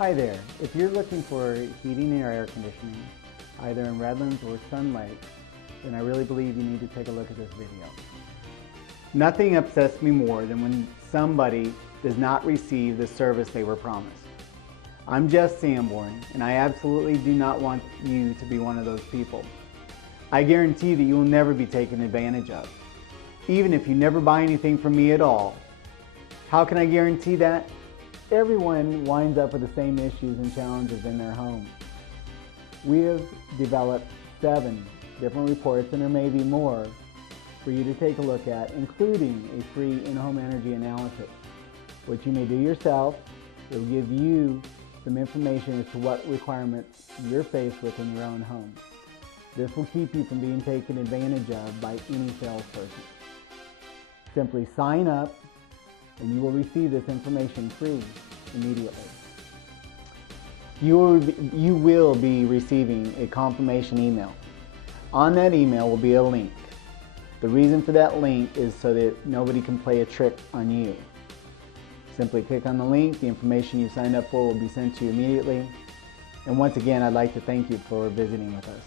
Hi there. If you're looking for heating or air conditioning, either in Redlands or Sun Lake, then I really believe you need to take a look at this video. Nothing upsets me more than when somebody does not receive the service they were promised. I'm Jeff Sanborn, and I absolutely do not want you to be one of those people. I guarantee that you will never be taken advantage of, even if you never buy anything from me at all. How can I guarantee that? Everyone winds up with the same issues and challenges in their home. We have developed 7 different reports, and there may be more for you to take a look at, including a free in-home energy analysis, which you may do yourself. It will give you some information as to what requirements you're faced with in your own home. This will keep you from being taken advantage of by any salesperson. Simply sign up and you will receive this information free immediately. You will be receiving a confirmation email. On that email will be a link. The reason for that link is so that nobody can play a trick on you. Simply click on the link. The information you signed up for will be sent to you immediately. And once again, I'd like to thank you for visiting with us.